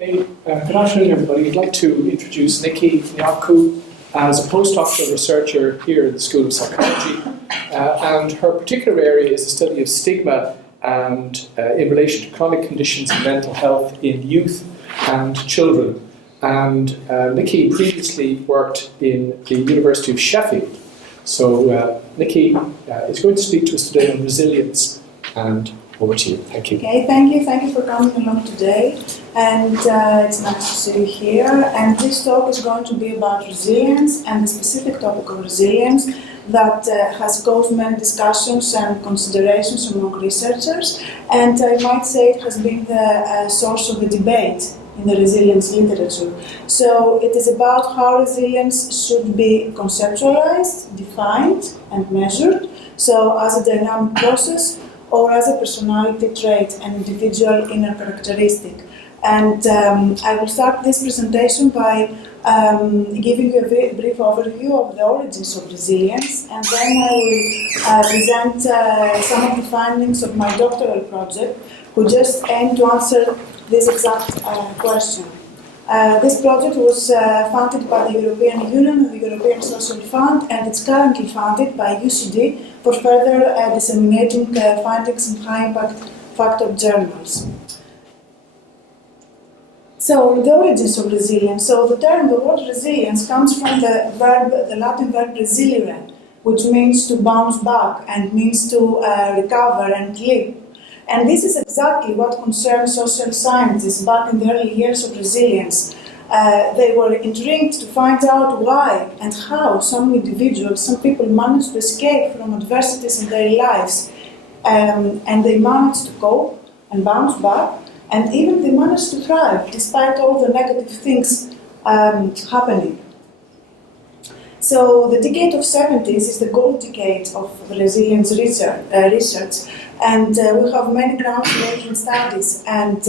Hey, good afternoon, everybody. I'd like to introduce Niki Nearchou as a postdoctoral researcher here in the School of Psychology, and her particular area is the study of stigma and in relation to chronic conditions and mental health in youth and children. And Niki previously worked in the University of Sheffield. So Niki is going to speak to us today on resilience, and over to you. Thank you. Okay, thank you. Thank you for coming along today. And it's nice to see you here. And this talk is going to be about resilience and the specific topic of resilience that has caused many discussions and considerations among researchers. And I might say it has been the source of a debate in the resilience literature. So it is about how resilience should be conceptualized, defined, and measured. So as a dynamic process, or as a personality trait, an individual inner characteristic. And I will start this presentation by giving you a very brief overview of the origins of resilience, and then I will present some of the findings of my doctoral project, who just aimed to answer this exact question. This project was funded by the European Union and the European Social Fund, and it's currently funded by UCD for further disseminating findings in high-impact factor journals. So, the origins of resilience. So, the word resilience comes from the Latin verb resilire, which means to bounce back and means to recover and live. And this is exactly what concerned social scientists back in the early years of resilience. They were intrigued to find out why and how some individuals, some people managed to escape from adversities in their lives. And they managed to cope and bounce back, and even they managed to thrive despite all the negative things happening. So the decade of 70s is the gold decade of resilience research, and we have many groundbreaking studies, and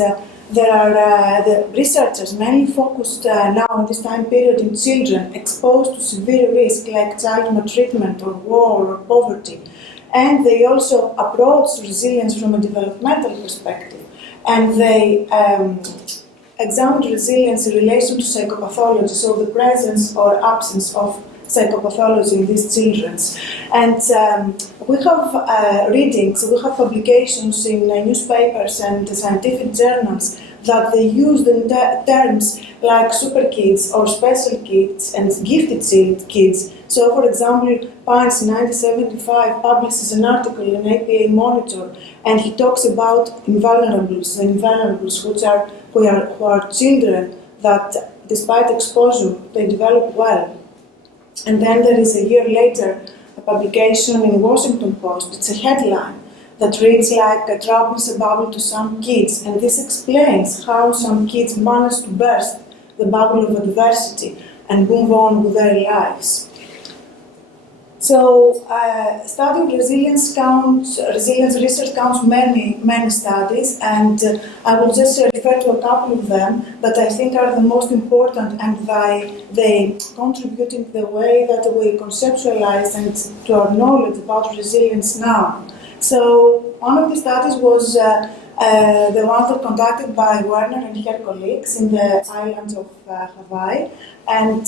there are the researchers mainly focused now in this time period in children exposed to severe risk like child maltreatment or war or poverty, and they also approach resilience from a developmental perspective, and they examined resilience in relation to psychopathology, so the presence or absence of psychopathology in these children. And we have readings, we have publications in newspapers and scientific journals that they use the terms like super kids or special kids and gifted kids. So, for example, Pines in 1975 publishes an article in APA Monitor, and he talks about invulnerables, who are children that, despite exposure, they develop well. And then there is a year later a publication in Washington Post. It's a headline that reads like "Troubles a bubble to some kids," and this explains how some kids manage to burst the bubble of adversity and move on with their lives. So, studying resilience research counts many studies, and I will just refer to a couple of them that I think are the most important, and they contribute in the way that we conceptualize and to our knowledge about resilience now. So, one of the studies was the one that conducted by Werner and her colleagues in the islands of Hawaii, and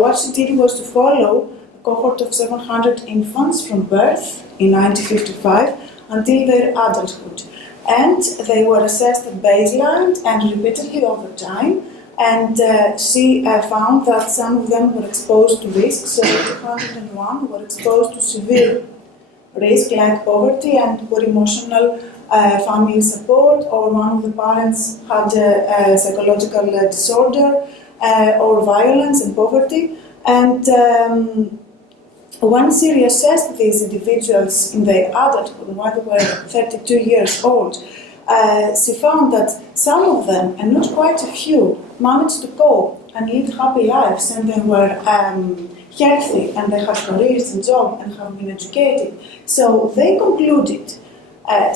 what she did was to follow cohort of 700 infants from birth in 1955 until their adulthood. And they were assessed at baseline and repeatedly over time. And she found that some of them were exposed to risk, so 201 were exposed to severe risk like poverty and poor emotional family support, or one of the parents had a psychological disorder, or violence and poverty. And once she reassessed these individuals in their adulthood, when they were 32 years old, she found that some of them, and not quite a few, managed to cope and lead happy lives, and they were healthy, and they had careers and jobs and have been educated. So they concluded,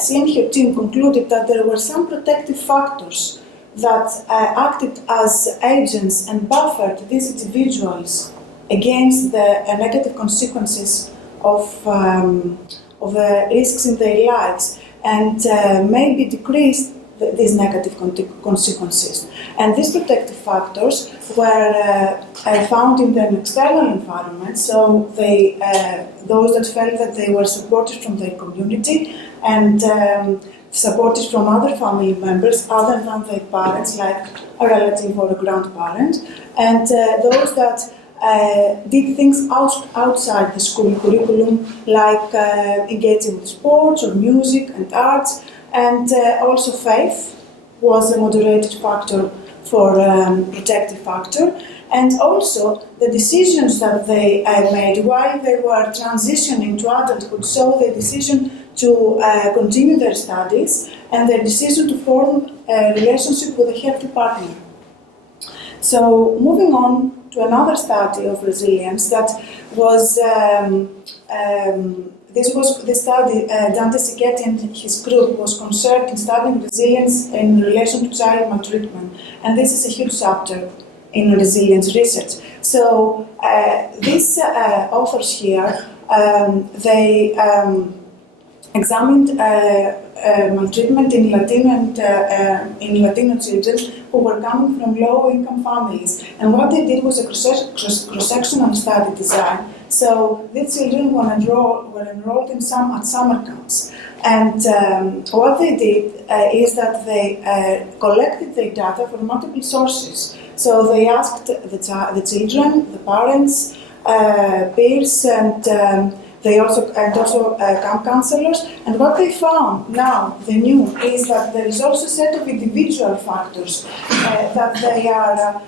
she and her team concluded that there were some protective factors that acted as agents and buffered these individuals against the negative consequences of the risks in their lives, and maybe decreased these negative consequences. And these protective factors were found in the external environment, so those that felt that they were supported from their community and supported from other family members other than their parents, like a relative or a grandparent, and those that did things outside the school curriculum, like engaging with sports or music and arts, and also faith was a moderated factor for protective factor, and also the decisions that they made while they were transitioning to adulthood, so the decision to continue their studies and their decision to form a relationship with a healthy partner. So moving on to another study of resilience that was this study, Dante Sicchetti and his group was concerned in studying resilience in relation to child maltreatment, and this is a huge chapter in resilience research. So these authors here, they examined maltreatment in Latino and in Latino children who were coming from low-income families. And what they did was a cross-sectional study design. So these children were enrolled in at summer camps. And what they did is that they collected their data from multiple sources. So they asked the children, the parents, peers, and they also camp counselors, and what they found now, they knew, is that there is also a set of individual factors that they are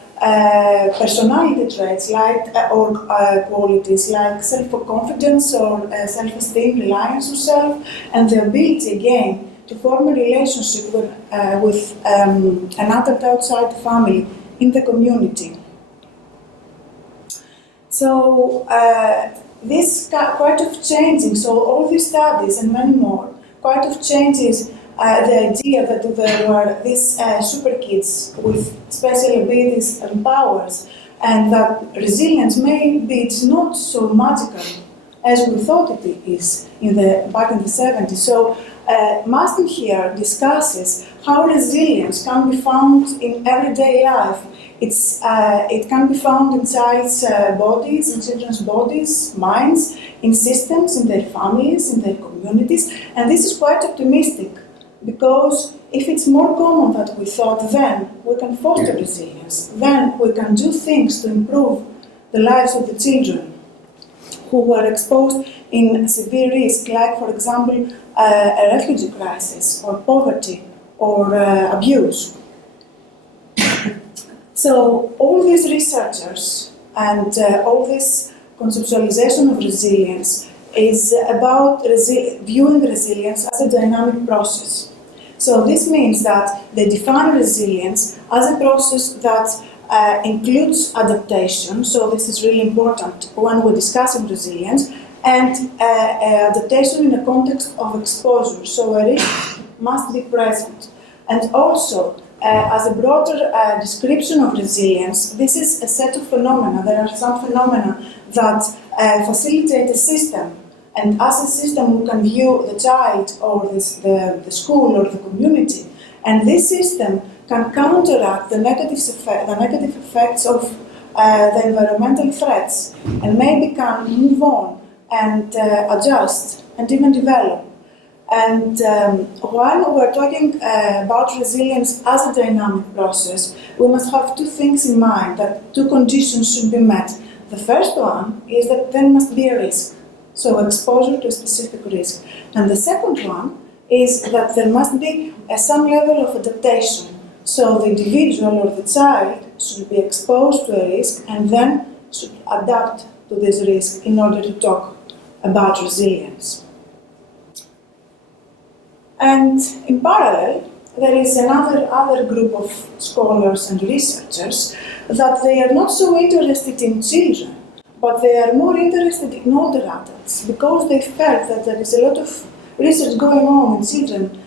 personality traits like or qualities like self-confidence or self-esteem, reliance on self, and the ability again to form a relationship with an adult outside the family in the community. So this quite of changing, so all these studies and many more, quite of changes the idea that there were these super kids with special abilities and powers, and that resilience maybe it's not so magical as we thought it is back in the 70s. So Marston here discusses how resilience can be found in everyday life. It can be found in child's bodies, in children's bodies, minds, in systems, in their families, in their communities, and this is quite optimistic, because if it's more common than we thought, then we can foster resilience, then we can do things to improve the lives of the children who were exposed in severe risk, like, for example, a refugee crisis, or poverty, or abuse. So all these researchers and all this conceptualization of resilience is about viewing resilience as a dynamic process. So this means that they define resilience as a process that includes adaptation, so this is really important when we're discussing resilience, and adaptation in a context of exposure, so a risk must be present. And also, as a broader description of resilience, this is a set of phenomena. There are some phenomena that facilitate a system, and as a system we can view the child or the school or the community, and this system can counteract the negative effects of the environmental threats, and maybe can move on and adjust and even develop. And when we're talking about resilience as a dynamic process, we must have two things in mind, that two conditions should be met. The first one is that there must be a risk, so exposure to a specific risk. And the second one is that there must be some level of adaptation, so the individual or the child should be exposed to a risk and then should adapt to this risk in order to talk about resilience. And in parallel, there is other group of scholars and researchers that they are not so interested in children, but they are more interested in older adults, because they felt that there is a lot of research going on in children,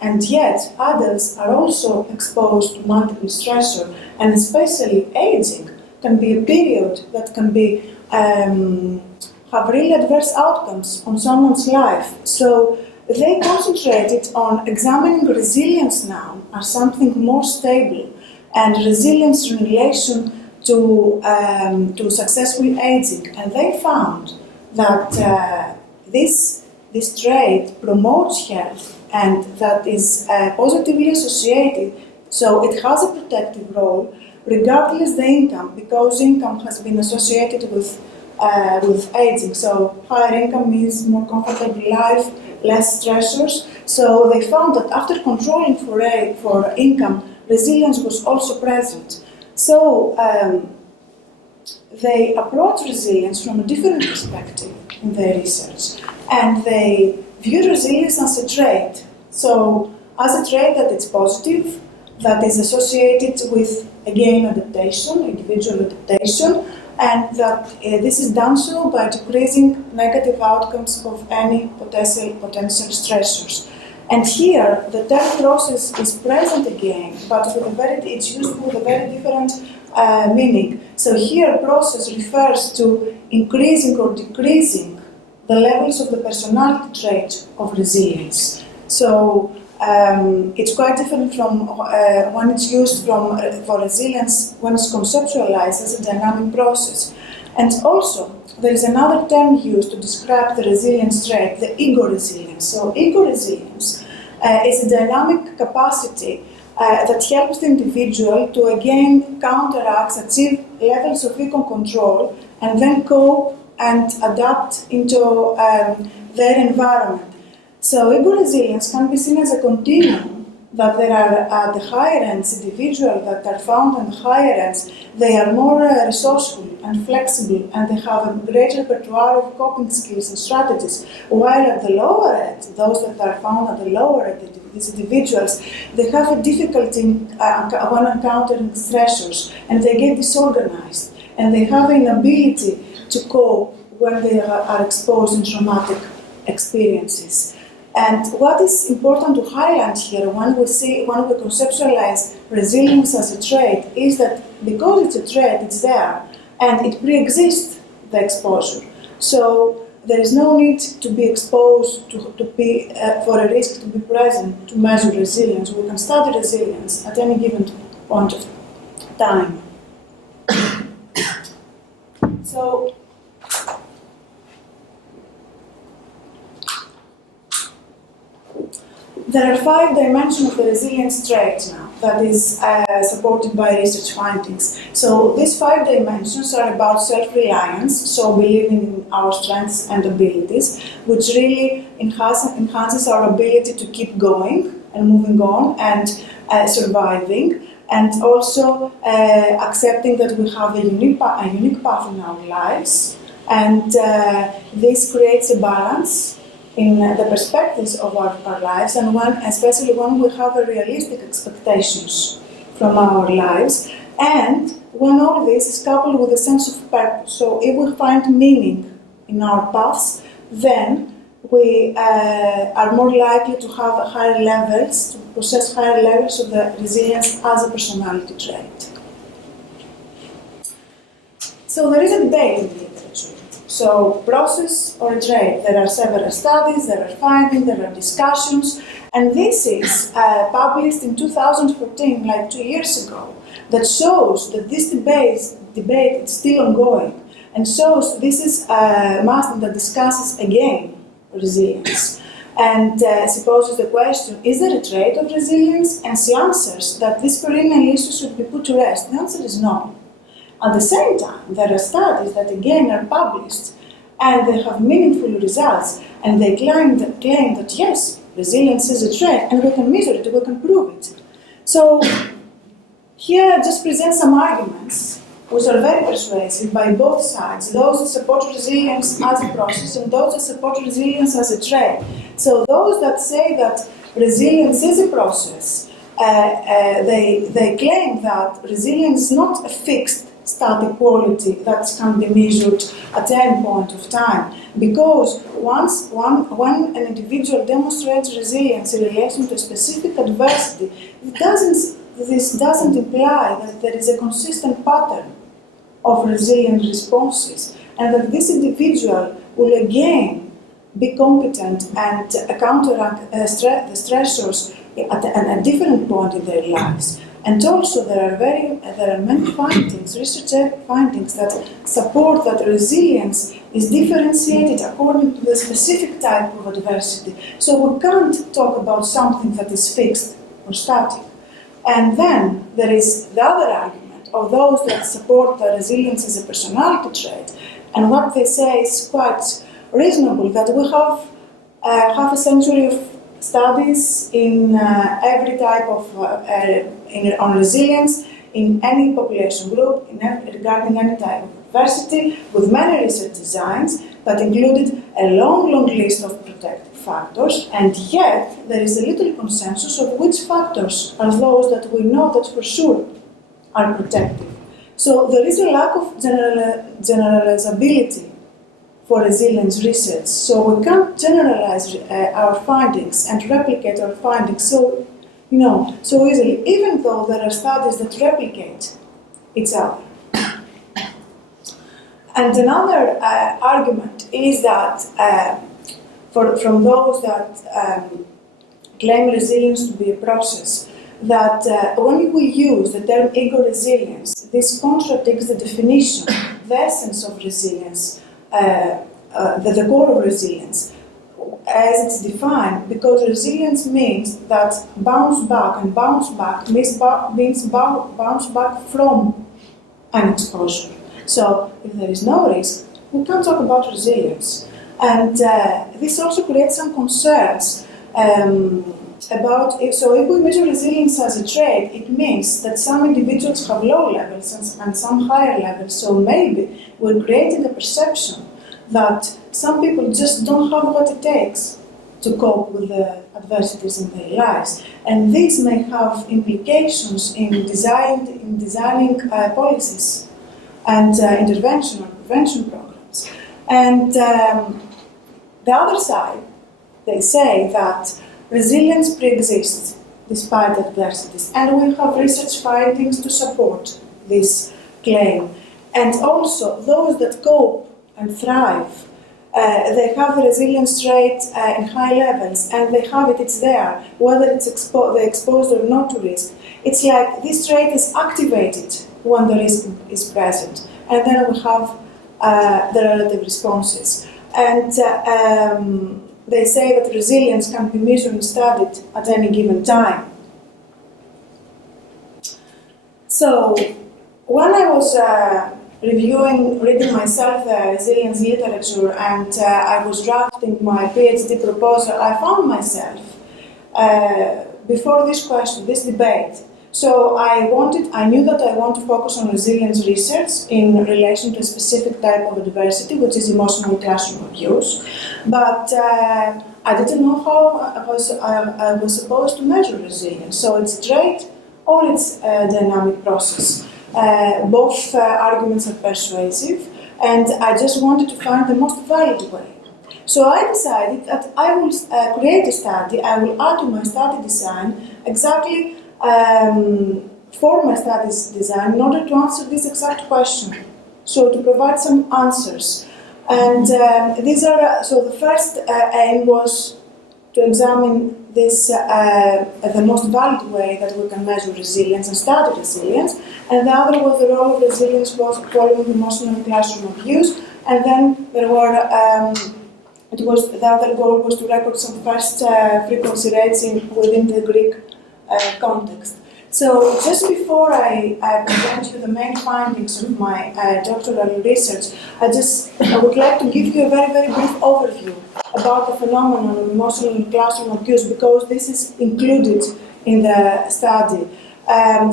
and yet adults are also exposed to multiple stressors, and especially aging can be a period that can be have really adverse outcomes on someone's life. So they concentrated on examining resilience now as something more stable and resilience in relation to successful aging. And they found that this trait promotes health and that is positively associated, so it has a protective role regardless the income, because income has been associated with aging. So higher income means more comfortable life, less stressors. So they found that after controlling for income, resilience was also present. So they approach resilience from a different perspective in their research, and they view resilience as a trait. So as a trait that it's positive, that is associated with, again, adaptation, individual adaptation, and that this is done so by decreasing negative outcomes of any potential stressors. And here, the term process is present again, but it's used with a very different meaning. So here, process refers to increasing or decreasing the levels of the personality trait of resilience. So it's quite different from when it's used for resilience, when it's conceptualized as a dynamic process. And also, there is another term used to describe the resilience trait, the ego resilience. So ego resilience is a dynamic capacity that helps the individual to again counteract, achieve levels of ego control, and then cope and adapt into their environment. So ego resilience can be seen as a continuum, that there are at the higher ends individuals that are found on the higher ends. They are more resourceful and flexible, and they have a great repertoire of coping skills and strategies. While at the lower end, those that are found at the lower end, these individuals, they have a difficulty when encountering stressors, and they get disorganized, and they have an inability to cope when they are exposed in traumatic experiences. And what is important to highlight here when we conceptualize resilience as a trait is that because it's a trait, it's there, and it pre-exists the exposure. So there is no need to be exposed for a risk to be present to measure resilience. We can study resilience at any given point of time. So there are 5 dimensions of the resilience trait now that is supported by research findings. So these 5 dimensions are about self-reliance, so believing in our strengths and abilities, which really enhances our ability to keep going and moving on and surviving, and also accepting that we have a unique path in our lives, and this creates a balance in the perspectives of our lives, and especially when we have a realistic expectations from our lives, and when all this is coupled with a sense of purpose. So if we find meaning in our paths, then we are more likely to have higher levels, to possess higher levels of the resilience as a personality trait. So there is a debate in the literature. So process or a trait, there are several studies, there are findings, there are discussions, and this is published in 2014, like 2 years ago, that shows that this debate is still ongoing, and shows this is a master that discusses again resilience, and supposes the question, is there a trait of resilience? And she answers that this perennial issue should be put to rest. The answer is no. At the same time, there are studies that again are published, and they have meaningful results, and they claim that yes, resilience is a trait, and we can measure it, we can prove it. So here I just present some arguments which are very persuasive by both sides, those that support resilience as a process and those that support resilience as a trait. So those that say that resilience is a process, they claim that resilience is not a fixed static quality that can be measured at any point of time, because when an individual demonstrates resilience in relation to a specific adversity, this doesn't imply that there is a consistent pattern of resilient responses, and that this individual will again be competent and counteract the stressors at a different point in their lives. And also there are many findings, research findings that support that resilience is differentiated according to the specific type of adversity. So we can't talk about something that is fixed or static. And then there is the other argument of those that support that resilience as a personality trait. And what they say is quite reasonable, that we have half a century of studies in every type of on resilience in any population group, regarding any type of adversity, with many research designs that included a long list of protective factors, and yet there is a little consensus of which factors are those that we know that for sure are protective. So there is a lack of generalizability for resilience research. So we can't generalize our findings and replicate our findings so easily, even though there are studies that replicate each other. And another argument is that from those that claim resilience to be a process, that when we use the term ego-resilience, this contradicts the definition, the essence of resilience, the core of resilience, as it's defined, because resilience means that bounce back, and bounce back means bounce back from an exposure. So if there is no risk, we can't talk about resilience. And this also creates some concerns about it. So if we measure resilience as a trait, it means that some individuals have low levels and some higher levels. So maybe we're creating a perception that some people just don't have what it takes to cope with the adversities in their lives. And this may have implications in designing policies and intervention or prevention programs. And the other side, they say that resilience pre-exists despite adversities, and we have research findings to support this claim. And also, those that cope and thrive, they have the resilience trait in high levels, and they have it, it's there, whether it's they're exposed or not to risk. It's like this trait is activated when the risk is present, and then we have the relative responses. And they say that resilience can be measured and studied at any given time. So, when I was reading myself the resilience literature, and I was drafting my PhD proposal, I found myself before this question, this debate. So I knew that I want to focus on resilience research in relation to a specific type of adversity, which is emotional classroom abuse. But I didn't know how I was supposed to measure resilience. So it's a trait or it's a dynamic process. Both arguments are persuasive, and I just wanted to find the most valid way. So I decided that I will create a study, I will add to my study design exactly for my studies design in order to answer this exact question. So to provide some answers. And these are, so the first aim was to examine this the most valid way that we can measure resilience and study resilience. And the other was the role of resilience following emotional classroom abuse. And then there were, the other goal was to record some first frequency rates within the Greek context. So just before I present you the main findings of my doctoral research, I would like to give you a very, very brief overview about the phenomenon of emotional classroom abuse, because this is included in the study.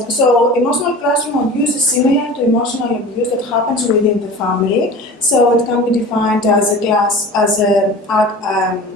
So emotional classroom abuse is similar to emotional abuse that happens within the family. So it can be defined as an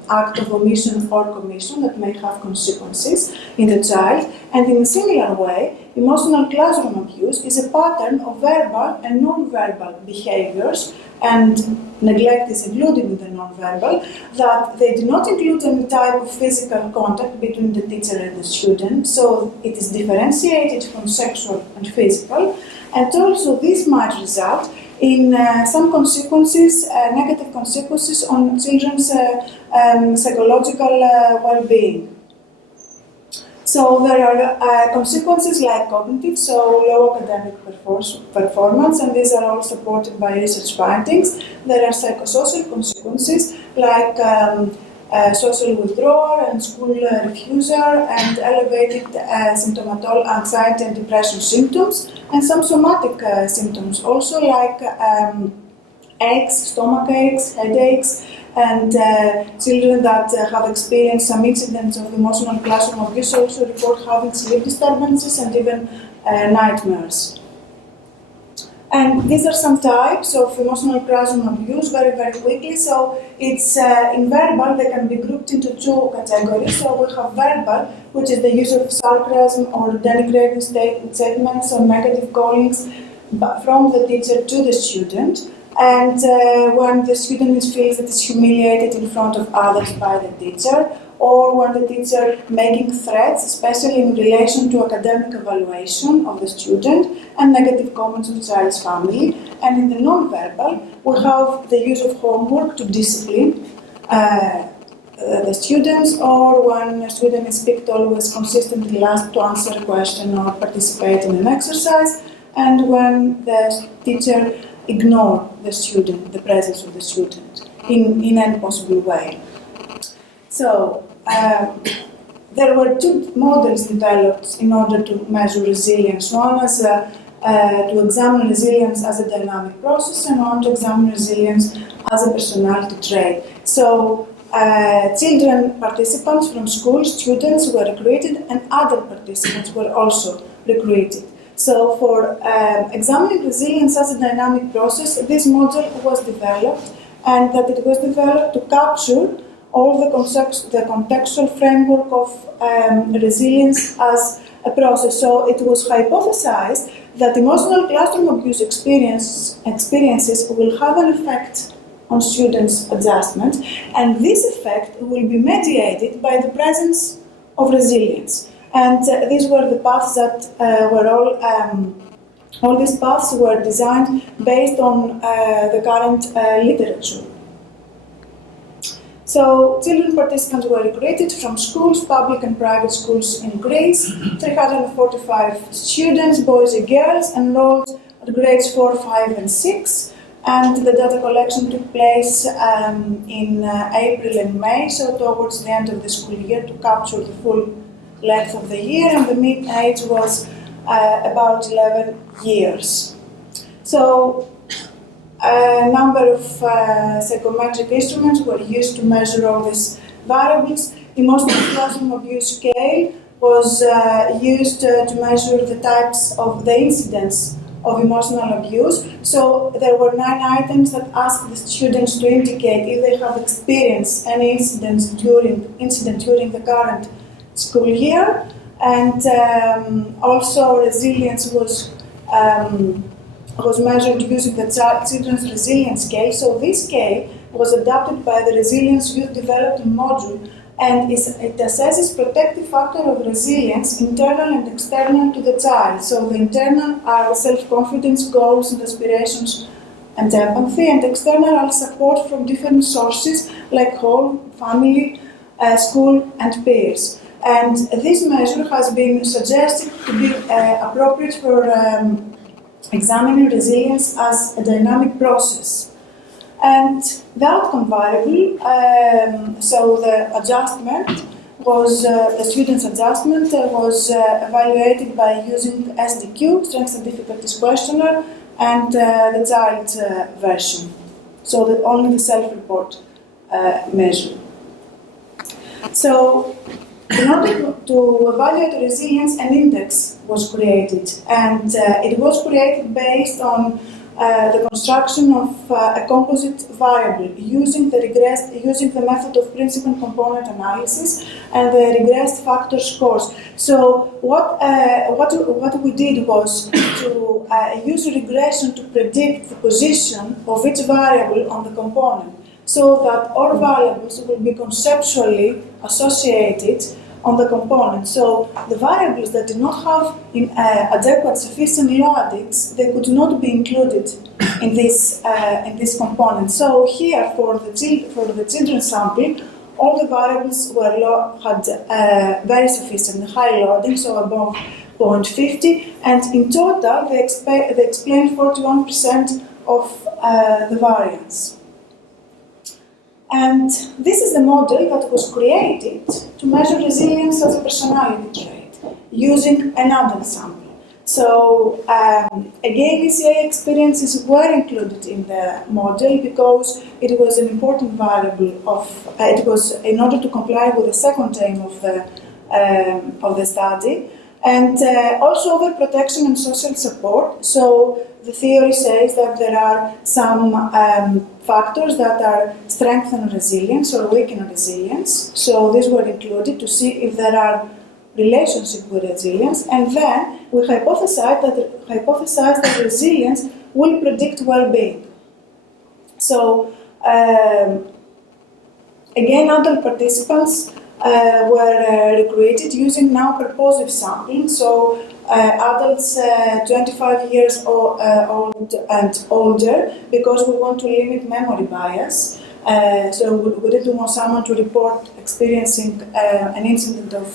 act of omission or commission that may have consequences in the child. And in a similar way, emotional classroom abuse is a pattern of verbal and non-verbal behaviors, and neglect is included in the non-verbal, that they do not include any type of physical contact between the teacher and the student, so it is differentiated from sexual and physical, and also this might result in some consequences, negative consequences on children's psychological well-being. So there are consequences like cognitive, so low academic performance, and these are all supported by research findings. There are psychosocial consequences like social withdrawal and school refusal and elevated anxiety and depression symptoms, and some somatic symptoms also like aches, stomach aches, headaches, and children that have experienced some incidents of emotional classroom abuse also report having sleep disturbances and even nightmares. And these are some types of emotional classroom abuse very, very quickly. So it's in verbal, they can be grouped into two categories. So we have verbal, which is the use of sarcasm or denigrating statements or negative callings from the teacher to the student. And when the student feels that it's humiliated in front of others by the teacher, or when the teacher making threats, especially in relation to academic evaluation of the student and negative comments of the child's family. And in the non-verbal, we have the use of homework to discipline the students, or when a student is picked always consistently asked to answer a question or participate in an exercise, and when the teacher ignore the student, the presence of the student, in any possible way. So, there were two models developed in order to measure resilience. One is to examine resilience as a dynamic process, and one to examine resilience as a personality trait. So, children, participants from school, students were recruited, and other participants were also recruited. So for examining resilience as a dynamic process, this model was developed, and that it was developed to capture all the contextual framework of resilience as a process. So it was hypothesized that emotional classroom abuse experiences will have an effect on students' adjustment, and this effect will be mediated by the presence of resilience. And these were the paths that were all these paths were designed based on the current literature. So, children participants were recruited from schools, public and private schools in Greece. 345 students, boys and girls, enrolled at grades 4, 5, and 6. And the data collection took place in April and May, so towards the end of the school year, to capture the full length of the year, and the mean age was about 11 years. So a number of psychometric instruments were used to measure all these variables. Emotional classroom abuse scale was used to measure the types of the incidents of emotional abuse. So there were 9 items that asked the students to indicate if they have experienced any incident during the current school year, and also resilience was measured using the children's resilience scale. So this scale was adapted by the Resilience Youth Development Module, and it assesses protective factor of resilience, internal and external to the child. So the internal are self-confidence, goals and aspirations and empathy, and external are support from different sources like home, family, school and peers. And this measure has been suggested to be appropriate for examining resilience as a dynamic process. And the outcome variable, so the adjustment was, the student's adjustment was evaluated by using SDQ, Strengths and Difficulties Questionnaire, and the child version. So that only the self-report measure. So, in order to evaluate resilience, an index was created, and it was created based on the construction of a composite variable using the method of principal component analysis and the regressed factor scores. So what we did was to use regression to predict the position of each variable on the component, so that all variables will be conceptually associated on the component. So the variables that did not have adequate sufficient loadings, they could not be included in this component. So here for the children's sample, all the variables had very sufficient high loading, so above 0.50, and in total they explain 41% of the variance. And this is the model that was created to measure resilience as a personality trait using an adult sample. So again, ECA experiences were included in the model because it was an important variable it was in order to comply with the second aim of the study, and also overprotection and social support. So the theory says that there are some factors that are strengthen resilience or weaken resilience. So these were included to see if there are relationships with resilience, and then we hypothesized that resilience will predict well-being. So again, adult participants were recruited using now purposive sampling. So adults 25 years old and older, because we want to limit memory bias. So we didn't want someone to report experiencing an incident of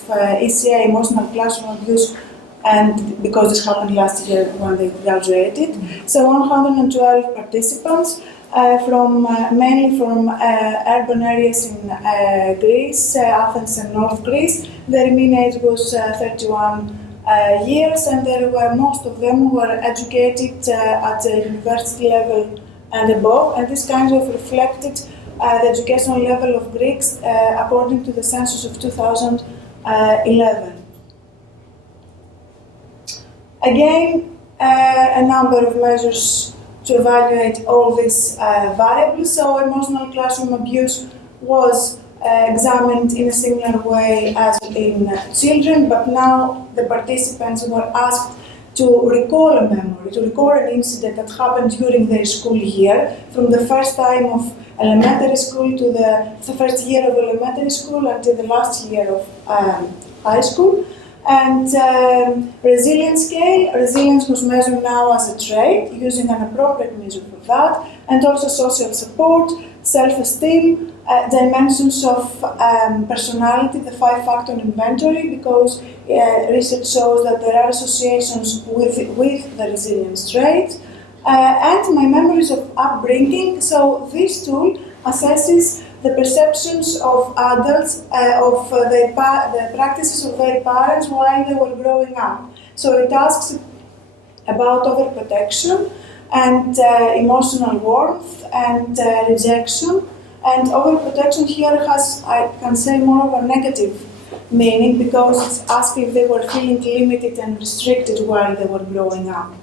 ECA, emotional classroom abuse, and because this happened last year when they graduated. So 112 participants mainly from urban areas in Greece, Athens and North Greece. Their mean age was 31 years, and most of them were educated at the university level and above, and this kind of reflected the educational level of Greeks according to the census of 2011. Again, a number of measures to evaluate all these variables. So emotional classroom abuse was examined in a similar way as in children, but now the participants were asked to recall a memory, to recall an incident that happened during their school year, from the first time of elementary school to the first year of elementary school until the last year of high school. And resilience scale, resilience was measured now as a trait, using an appropriate measure for that, and also social support, self-esteem, dimensions of personality, the 5-factor inventory, because research shows that there are associations with the resilience trait, and my memories of upbringing. So this tool assesses the perceptions of adults of the practices of their parents while they were growing up. So it asks about overprotection and emotional warmth and rejection. And overprotection here has, I can say, more of a negative meaning, because it's asking if they were feeling limited and restricted while they were growing up.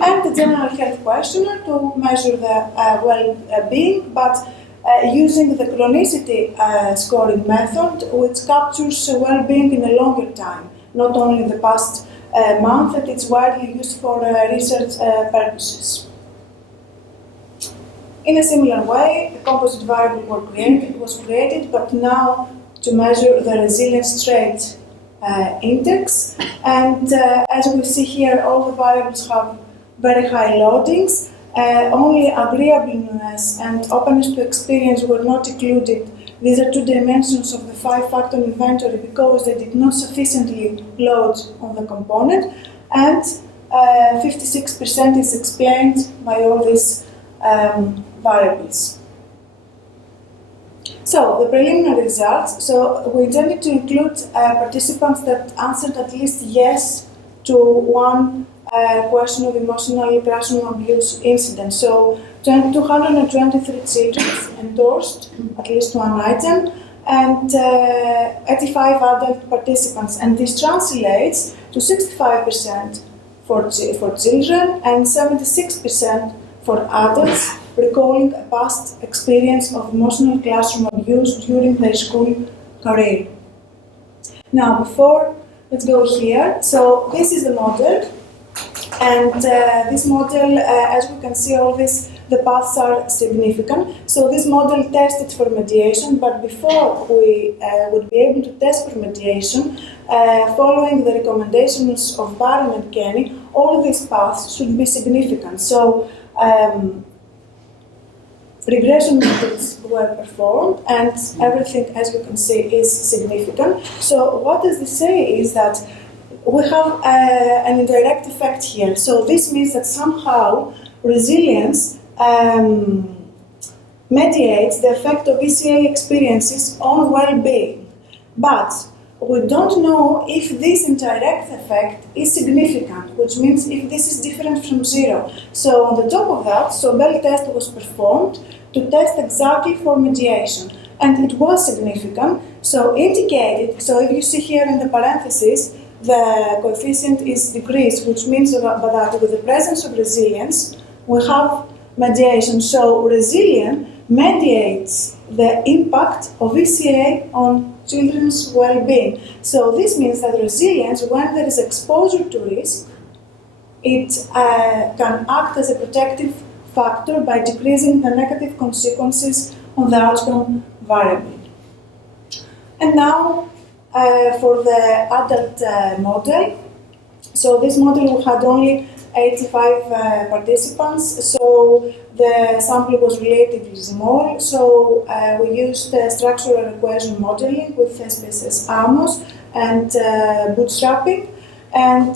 And the general health questionnaire to measure the well-being, but using the chronicity scoring method, which captures well-being in a longer time, not only the past month, and it's widely used for research purposes. In a similar way, a composite variable was created, but now to measure the resilience trait index. And as we see here, all the variables have very high loadings. Only agreeableness and openness to experience were not included. These are 2 dimensions of the 5-factor inventory because they did not sufficiently load on the component, and 56% is explained by all these variables. So the preliminary results. So we intended to include participants that answered at least yes to one question of emotional classroom abuse incident. So 223 children endorsed at least one item, and 85 adult participants. And this translates to 65% for children and 76% for adults recalling a past experience of emotional classroom abuse during their school career. Now, let's go here. So this is the model. And this model, as we can see, all these the paths are significant. So this model tested for mediation, but before we would be able to test for mediation, following the recommendations of Barron and Kenny, all these paths should be significant. So regression methods were performed, and everything, as you can see, is significant. So what does this say is that we have an indirect effect here. So this means that somehow resilience mediates the effect of ECA experiences on well-being. But we don't know if this indirect effect is significant, which means if this is different from zero. So on the top of that, Sobel test was performed to test exactly for mediation. And it was significant, so indicated, so if you see here in the parentheses, the coefficient is decreased, which means that with the presence of resilience, we have mediation. So resilience mediates the impact of ECA on children's well-being. So this means that resilience, when there is exposure to risk, it can act as a protective factor by decreasing the negative consequences on the outcome variable. And now for the adult model. So this model had only 85 participants, so the sample was relatively small. So we used structural equation modeling with SPSS AMOS and bootstrapping, and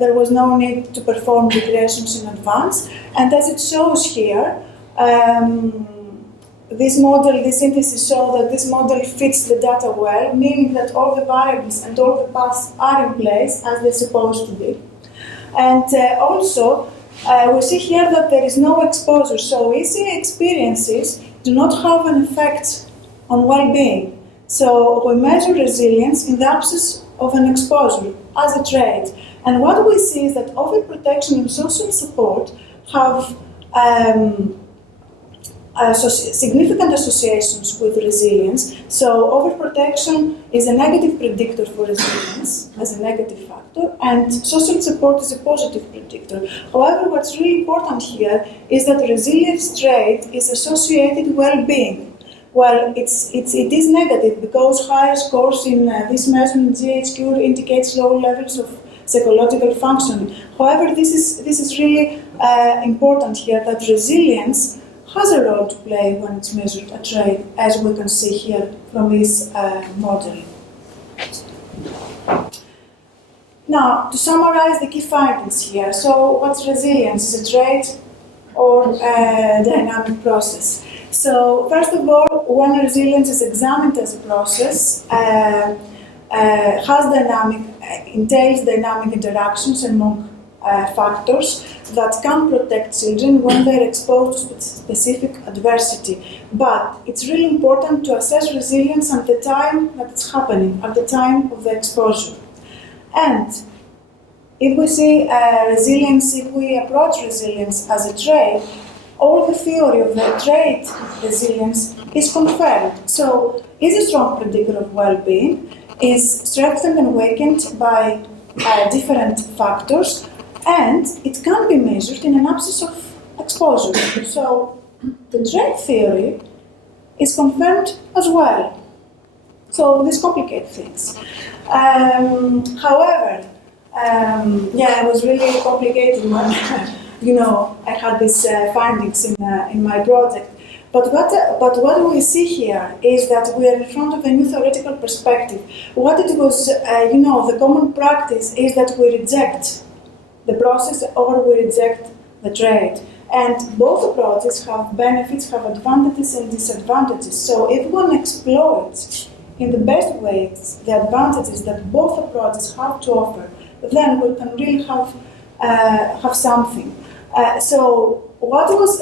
there was no need to perform regressions in advance. And as it shows here, this synthesis shows that this model fits the data well, meaning that all the variables and all the paths are in place as they're supposed to be. And also, we see here that there is no exposure, so ECA experiences do not have an effect on well-being. So we measure resilience in the absence of an exposure as a trait. And what we see is that overprotection and social support have significant associations with resilience. So overprotection is a negative predictor for resilience as a negative factor, and social support is a positive predictor. However, what's really important here is that resilience trait is associated with well-being. Well, it is negative because higher scores in this measurement GHQ indicates low levels of psychological functioning. However, this is really important here, that resilience has a role to play when it's measured a trait, as we can see here from this model. Now, to summarize the key findings here, so what's resilience? Is a trait or a dynamic process? So, first of all, when resilience is examined as a process, entails dynamic interactions among factors that can protect children when they're exposed to specific adversity. But it's really important to assess resilience at the time that it's happening, at the time of the exposure. And if we see resilience, if we approach resilience as a trait, all the theory of the trait resilience is confirmed. So it's a strong predictor of well-being, is strengthened and weakened by different factors, and it can be measured in an absence of exposure. So the trait theory is confirmed as well. So this complicates things. However, it was really complicated when I had these findings in my project. But what we see here is that we are in front of a new theoretical perspective. What it was, the common practice is that we reject the process or we reject the trait. And both approaches have benefits, have advantages and disadvantages. So if one exploits in the best ways the advantages that both approaches have to offer, then we can really have something. So what was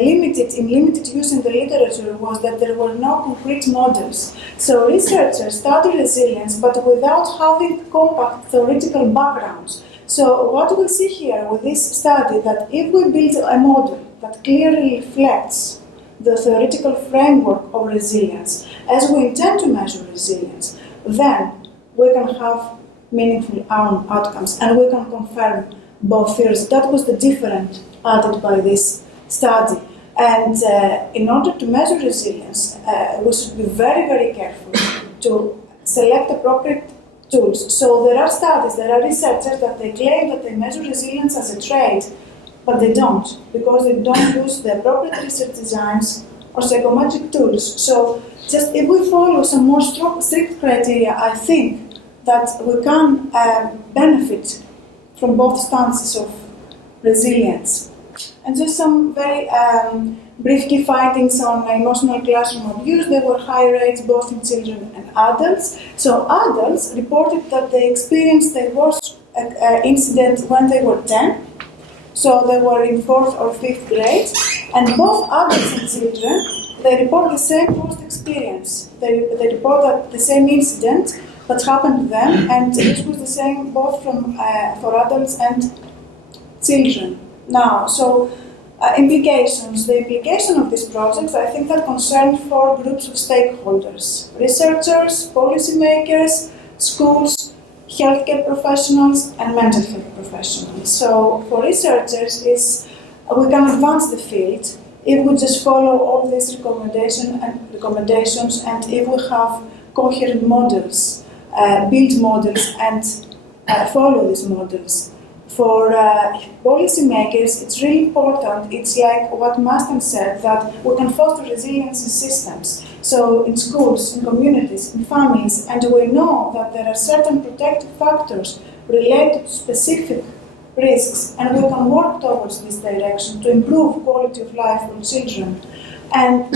limited use in the literature was that there were no concrete models. So researchers studied resilience, but without having compact theoretical backgrounds. So what we see here with this study, that if we build a model that clearly reflects the theoretical framework of resilience, as we intend to measure resilience, then we can have meaningful outcomes and we can confirm both theories. That was the difference added by this study. And in order to measure resilience, we should be very, very careful to select appropriate tools. So there are studies, there are researchers that they claim that they measure resilience as a trait, but they don't, because they don't use the appropriate research designs or psychometric tools. So just if we follow some more strict criteria, I think that we can benefit from both stances of resilience. And just some very brief key findings on emotional classroom abuse. There were high rates both in children and adults. So adults reported that they experienced their worst incident when they were 10. So they were in 4th or 5th grade. And both adults and children, they report the same worst experience. They report that the same incident that happened to them, and this was the same both for adults and children. Now, so implications. The implication of these projects, I think, that concern 4 groups of stakeholders: researchers, policymakers, schools, healthcare professionals, and mental health professionals. So for researchers, we can advance the field if we just follow all these recommendations, and if we have coherent models, build models, and follow these models. For policymakers, it's really important. It's like what Maston said, that we can foster resilience in systems. So in schools, in communities, in families, and we know that there are certain protective factors related to specific risks, and we can work towards this direction to improve quality of life for children. And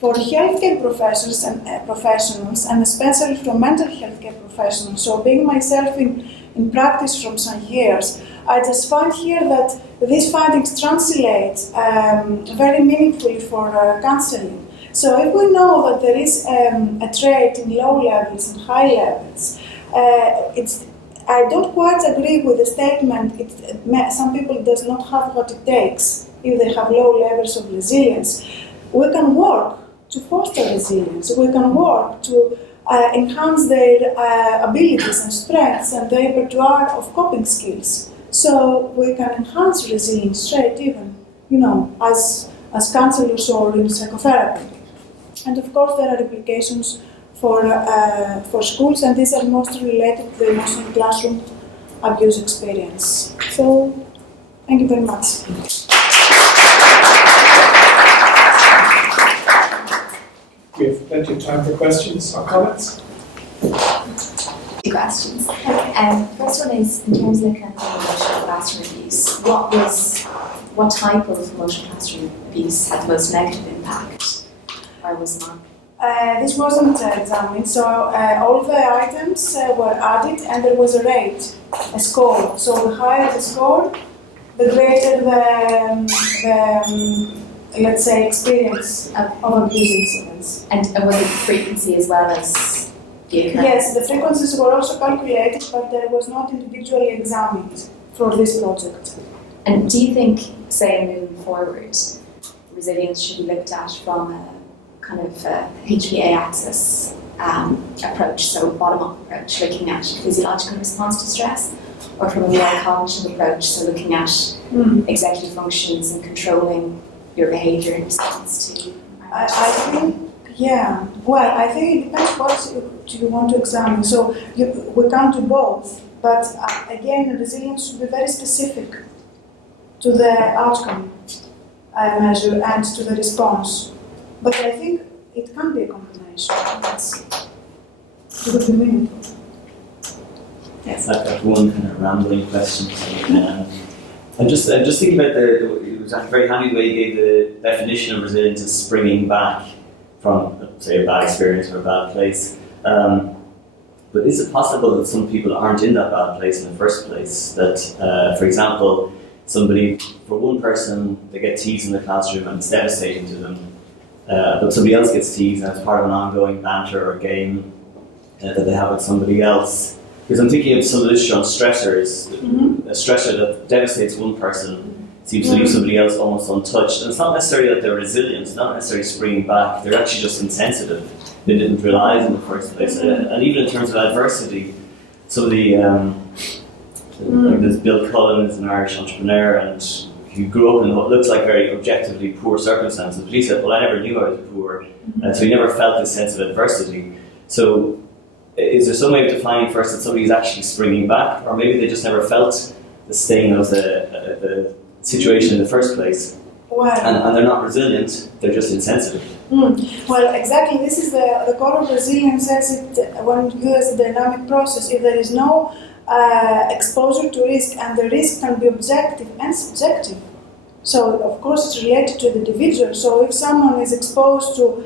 for healthcare professors and professionals, and especially from mental health care professionals, so being myself in practice from some years, I just find here that these findings translate very meaningfully for counseling. So if we know that there is a trait in low levels and high levels, I don't quite agree with the statement, some people does not have what it takes if they have low levels of resilience. We can work to foster resilience. We can work to enhance their abilities and strengths and their repertoire of coping skills. So we can enhance resilience straight even, as counselors or in psychotherapy. And of course there are implications for schools, and these are mostly related to the emotional classroom abuse experience. So, thank you very much. We have plenty of time for questions or comments. 2 questions. First one is, in terms of looking at the emotional classroom abuse, what type of emotional classroom abuse had the most negative impact, or was not? This wasn't examined, so all the items were added, and there was a rate, a score. So the higher the score, the greater the let's say, experience of abuse incidents. And was it frequency as well as the occurrence? Yes, the frequencies were also calculated, but there was not individually examined for this project. And do you think, say, moving forward, resilience should be looked at from a kind of HPA axis approach, so a bottom-up approach, looking at physiological response to stress, or from a more cognitive approach, so looking at executive functions and controlling your behaviour in response to? I think, yeah. Well, I think it depends what you want to examine. So we can't do both, but again, resilience should be very specific to the outcome measure and to the response. But I think it can be a combination. It would be meaningful. Yes, I've got one kind of rambling question. I'm just thinking about it was very handy the way you gave the definition of resilience as springing back from, say, a bad experience or a bad place. But is it possible that some people aren't in that bad place in the first place? That, for example, for one person, they get teased in the classroom and it's devastating to them. But somebody else gets teased and it's part of an ongoing banter or game that they have with somebody else. Because I'm thinking of some of this on stressors. A stressor that devastates one person seems to leave somebody else almost untouched. And it's not necessarily that they're resilient, it's not necessarily springing back, they're actually just insensitive. They didn't realise in the first place. And even in terms of adversity, some of the, like there's Bill Cullen is an Irish entrepreneur, and who grew up in what looks like very objectively poor circumstances, but he said, well, I never knew I was poor, and so he never felt this sense of adversity. So is there some way of defining first that somebody's actually springing back, or maybe they just never felt the sting of the situation in the first place, and they're not resilient, they're just insensitive? Well, exactly, this is the core of resilience as it when you as a dynamic process. If there is no exposure to risk, and the risk can be objective and subjective. So, of course, it's related to the individual. So, if someone is exposed to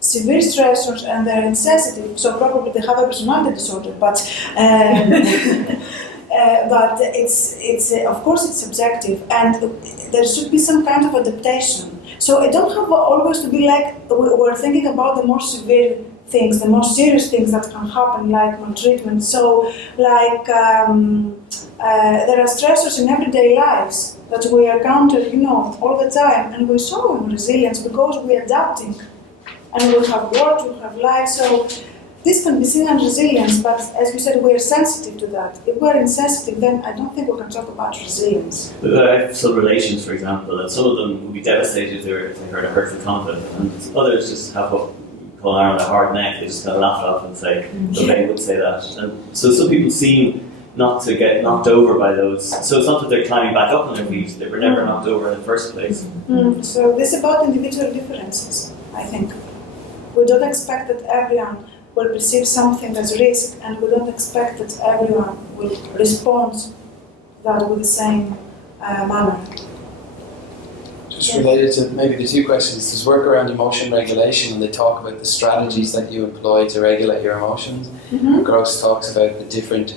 severe stressors and they're insensitive, so probably they have a personality disorder, but it's of course it's subjective, and there should be some kind of adaptation. So, it don't have always to be like we're thinking about the more severe things, the more serious things that can happen, like maltreatment. So, like there are stressors in everyday lives that we encounter, all the time, and we're showing resilience because we're adapting, and we have work, we have life. So, this can be seen as resilience, but as you said, we are sensitive to that. If we're insensitive, then I don't think we can talk about resilience. I have some relations, for example, and some of them would be devastated if they heard a hurtful comment, and others just have what we call an arm and a hard neck. They just kind of laugh it off and say, "Okay, would say that." And so some people seem not to get knocked over by those. So it's not that they're climbing back up on their feet; they were never knocked over in the first place. So this is about individual differences, I think. We don't expect that everyone will perceive something as risk, and we don't expect that everyone will respond that with the same manner. Just related to maybe the two questions, there's work around emotion regulation, and they talk about the strategies that you employ to regulate your emotions. Gross talks about the different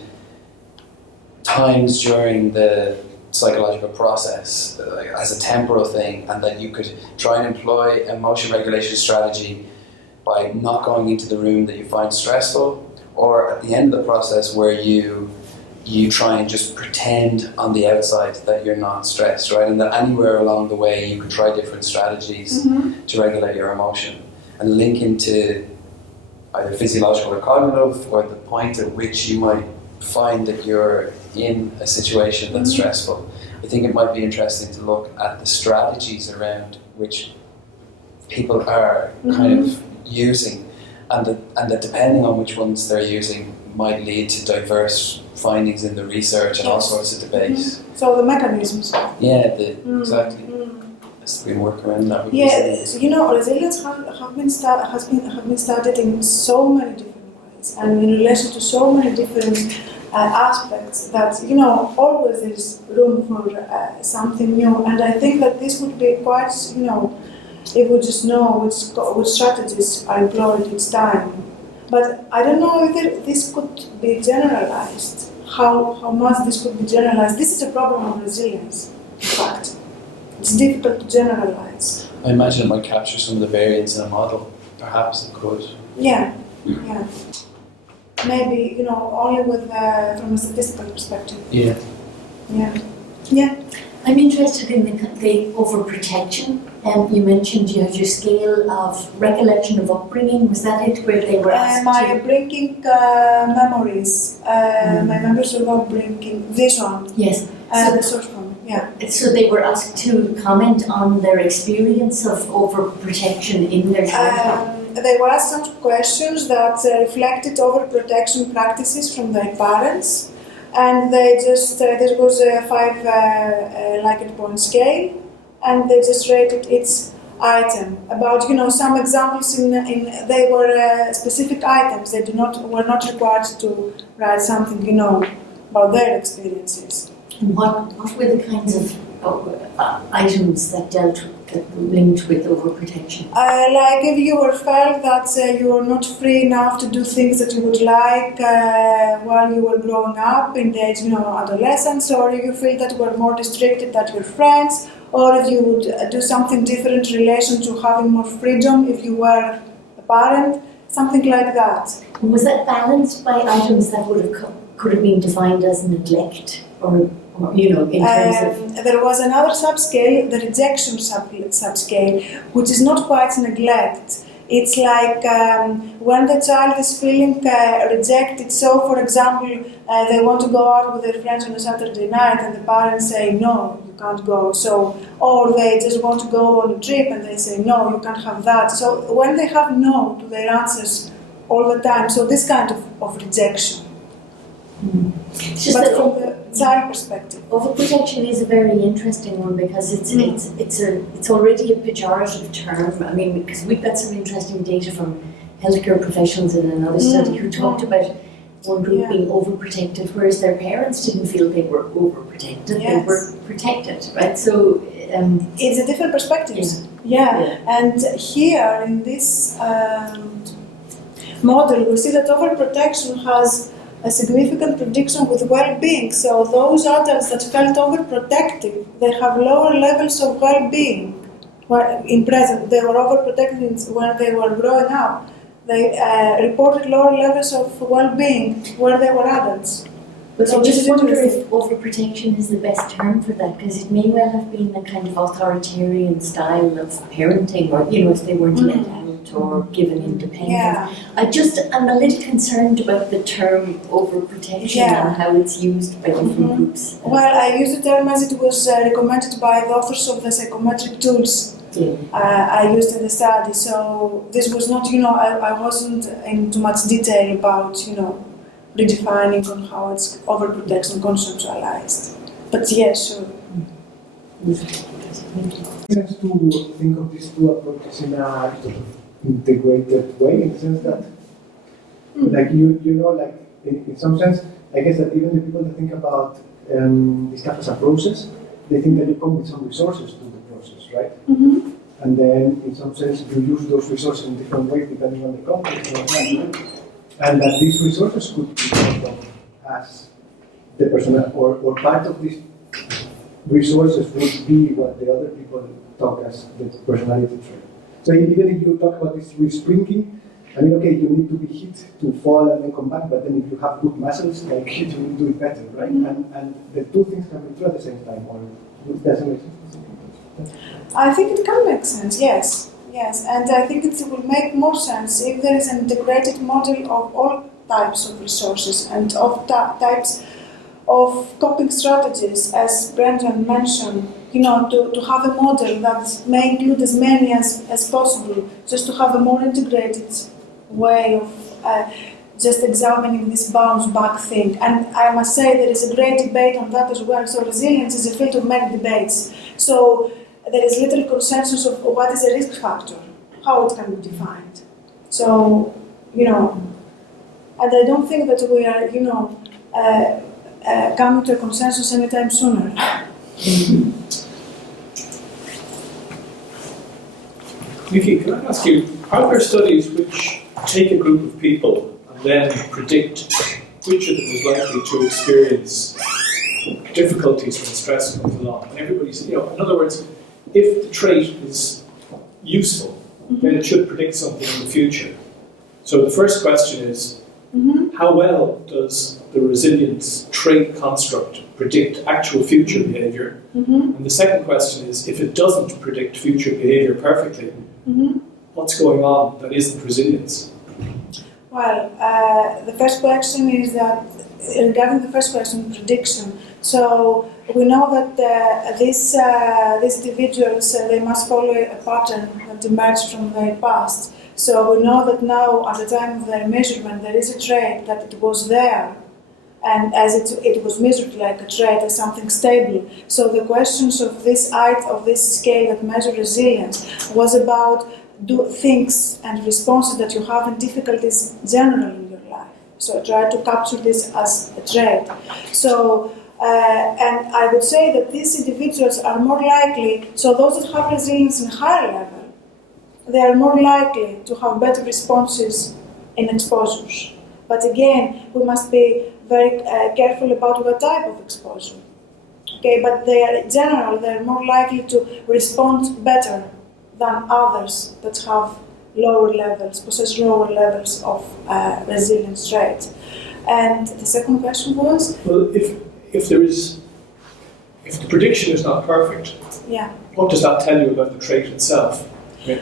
times during the psychological process as a temporal thing, and that you could try and employ emotion regulation strategy by not going into the room that you find stressful, or at the end of the process where you try and just pretend on the outside that you're not stressed, right? And that anywhere along the way you could try different strategies to regulate your emotion and link into either physiological or cognitive, or the point at which you might find that you're in a situation that's stressful. I think it might be interesting to look at the strategies around which people are kind of using, and that depending on which ones they're using might lead to diverse findings in the research and all sorts of debates. So the mechanisms. Yeah, exactly. There's been work around that. Resilience have been studied in so many different ways, and in relation to so many different aspects that always there is room for something new. And I think that this would be quite if we just know which strategies are employed each time. But I don't know if this could be generalized. How much this could be generalized? This is a problem of resilience, in fact. It's difficult to generalize. I imagine it might capture some of the variance in a model. Perhaps it could. Yeah. Maybe, only from a statistical perspective. Yeah. I'm interested in the overprotection. You mentioned you had your scale of recollection of upbringing. Was that it, where they were asked my to... upbringing memories, my memories of upbringing, vision, Yes. the short form, yeah. So they were asked to comment on their experience of overprotection in their childhood. They were asked some questions that reflected overprotection practices from their parents, and they just, there was a 5 Likert point scale, and they just rated each item. About some examples they were specific items. They were not required to write something about their experiences. What were the kinds of items that linked with overprotection? Like if you felt that you were not free enough to do things that you would like while you were growing up in the age, adolescence, or if you feel that you were more restricted than your friends, or if you would do something different in relation to having more freedom if you were a parent, something like that. Was that balanced by items that could have been defined as neglect, or in terms of... There was another subscale, the rejection subscale, which is not quite neglect. It's like when the child is feeling rejected. So, for example, they want to go out with their friends on a Saturday night, and the parents say, "No, you can't go. So, or they just want to go on a trip and they say, no, you can't have that. So when they have no to their answers all the time, so this kind of rejection. It's just But that from the child perspective. overprotection is a very interesting one because it's already a pejorative term. I mean, because we've got some interesting data from healthcare professionals in another study who talked about one group being overprotected, whereas their parents didn't feel they were overprotected; they were protected, right? So it's a different perspective. Yeah. And here in this model, we see that overprotection has a significant prediction with well-being. So those adults that felt overprotective, they have lower levels of well-being. Where in present, they were overprotected when they were growing up. They reported lower levels of well-being when they were adults. But So I this just is wonder interesting. if overprotection is the best term for that, because it may well have been a kind of authoritarian style of parenting, or if they weren't let out or given independence. Yeah. I'm a little concerned about the term overprotection and how it's used by different groups. Well, I use the term as it was recommended by the authors of the psychometric tools. I used in the study, so this was not, I wasn't in too much detail about, redefining on how it's overprotection conceptualized. But yes, sure. Sense to think of these two approaches in a sort of integrated way, in the sense that, like in some sense, I guess that even the people that think about this stuff as a process, they think that you come with some resources to the process, right? Mm-hmm. And then, in some sense, you use those resources in different ways depending on the context and that these resources could be thought of as the personal, or part of these resources would be what the other people talk as the personality trait. So even if you talk about this respringing, I mean, okay, you need to be hit to fall and then come back, but then if you have good muscles, like you will do it better, right? And the two things can be true at the same time, or it doesn't make sense. I think it can make sense, yes. Yes, and I think it will make more sense if there is an integrated model of all types of resources and of types of coping strategies, as Brendan mentioned, to have a model that may include as many as possible, just to have a more integrated way of just examining this bounce back thing. And I must say there is a great debate on that as well. So resilience is a field of many debates. So there is little consensus of what is a risk factor, how it can be defined. So, and I don't think that we are, coming to a consensus anytime sooner. Niki, can I ask you, are there studies which take a group of people and then predict which of them is likely to experience difficulties when stress comes along? And everybody's, in other words, if the trait is useful, then it should predict something in the future. So the first question is, how well does the resilience trait construct predict actual future behaviour? And the second question is, if it doesn't predict future behaviour perfectly, what's going on that isn't resilience? Well, the first question is that, regarding the first question, prediction. So we know that these individuals, they must follow a pattern that emerged from their past. So we know that now, at the time of their measurement, there is a trait that it was there, and as it was measured like a trait, as something stable. So the questions of this scale that measure resilience was about things and responses that you have in difficulties generally in your life. So I try to capture this as a trait. So, and I would say that these individuals are more likely, so those that have resilience in a higher level, they are more likely to have better responses in exposures. But again, we must be very careful about what type of exposure. Okay, but they are, in general, they are more likely to respond better than others that have possess lower levels of resilience traits. And the second question was? Well, if the prediction is not perfect, what does that tell you about the trait itself? I mean,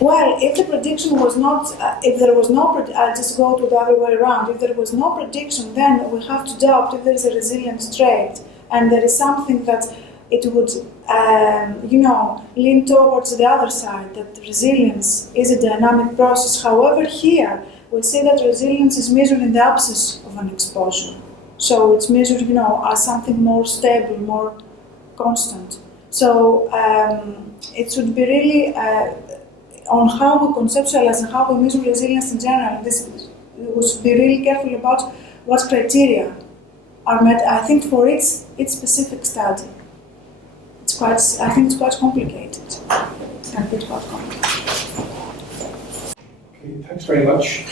well, if the prediction was not, if there was no, I'll just go to the other way around. If there was no prediction, then we have to doubt if there is a resilience trait and there is something that it would, lean towards the other side, that resilience is a dynamic process. However, here, we say that resilience is measured in the absence of an exposure. So it's measured, as something more stable, more constant. So it should be really on how we conceptualize and how we measure resilience in general. We should be really careful about what criteria are met. I think for its specific study, I think it's quite complicated. Okay, thanks very much.